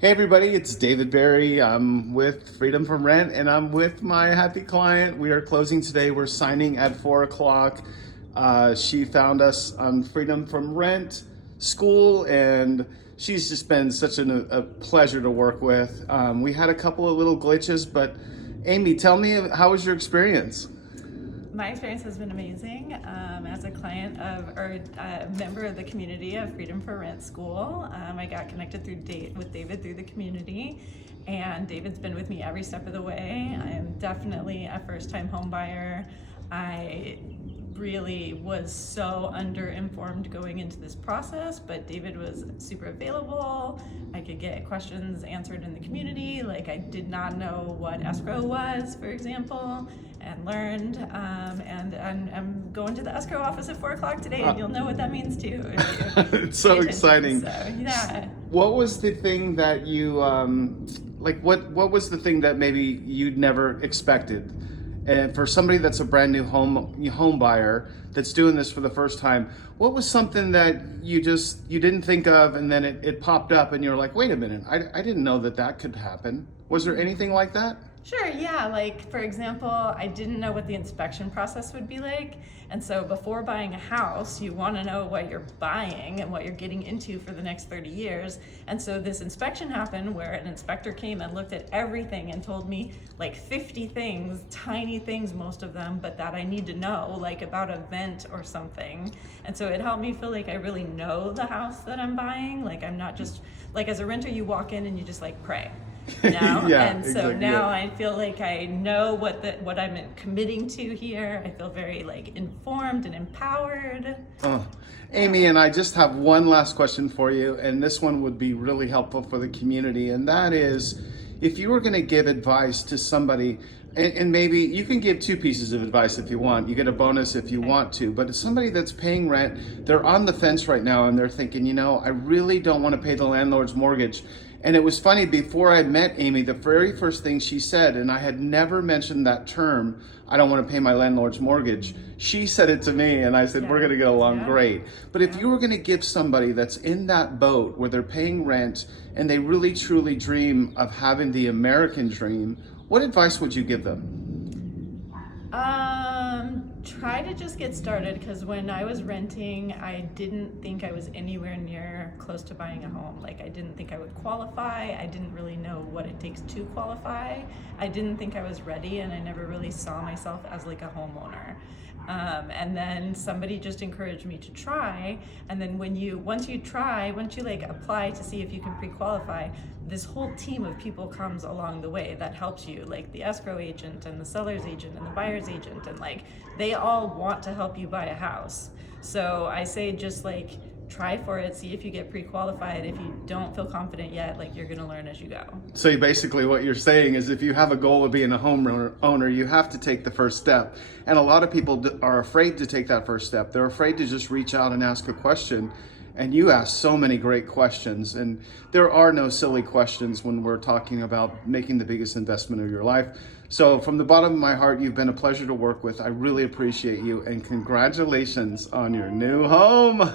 Hey everybody, it's David Barry. I'm with Freedom from Rent and I'm with my happy client. We are closing today. We're signing at 4 o'clock. She found us on Freedom from Rent school and she's just been such a pleasure to work with. We had a couple of little glitches, but Amy, tell me, how was your experience? My experience has been amazing. As a client of, or a member of the community of Freedom for Rent School, I got connected with David through the community, and David's been with me every step of the way. I am definitely a first-time home buyer. I really was so underinformed going into this process, but David was super available. I could get questions answered in the community. Like, I did not know what escrow was, for example, and learned. And I'm going to the escrow office at 4 o'clock today, and you'll know what that means too. It's so exciting. So, yeah. What was the thing that you what was the thing that maybe you'd never expected? And for somebody that's a brand new home buyer that's doing this for the first time, what was something that you didn't think of, and then it popped up and you're like, wait a minute, I didn't know that could happen. Was there anything like that? Sure, yeah. Like, for example, I didn't know what the inspection process would be like. And so before buying a house, you want to know what you're buying and what you're getting into for the next 30 years. And so this inspection happened where an inspector came and looked at everything and told me like 50 things, tiny things, most of them, but that I need to know, like about a vent or something. And so it helped me feel like I really know the house that I'm buying. Like, I'm not just, like, as a renter, you walk in and you just like pray. Now. Yeah, and so exactly. now I feel like I know what I'm committing to here. I feel very like informed and empowered. Oh, Amy, and I just have one last question for you, and this one would be really helpful for the community, and that is, if you were going to give advice to somebody, and maybe you can give two pieces of advice if you want, you get a bonus if you want to, but it's somebody that's paying rent, they're on the fence right now and they're thinking, I really don't want to pay the landlord's mortgage. And it was funny, before I met Amy, the very first thing she said, and I had never mentioned that term, I don't want to pay my landlord's mortgage. She said it to me and I said, we're going to get along great. But if you were going to give somebody that's in that boat where they're paying rent and they really truly dream of having the American dream, what advice would you give them? Try to just get started, because when I was renting, I didn't think I was anywhere near close to buying a home. Like, I didn't think I would qualify. I didn't really know what it takes to qualify. I didn't think I was ready, and I never really saw myself as like a homeowner. And then somebody just encouraged me to try. And then once you like apply to see if you can pre-qualify, this whole team of people comes along the way that helps you, like the escrow agent and the seller's agent and the buyer's agent, and like they all want to help you buy a house. So I say just like try for it, see if you get pre-qualified. If you don't feel confident yet, like you're gonna learn as you go. So basically what you're saying is, if you have a goal of being a owner, you have to take the first step. And a lot of people are afraid to take that first step. They're afraid to just reach out and ask a question. And you ask so many great questions, and there are no silly questions when we're talking about making the biggest investment of your life. So from the bottom of my heart, you've been a pleasure to work with. I really appreciate you, and congratulations on your new home.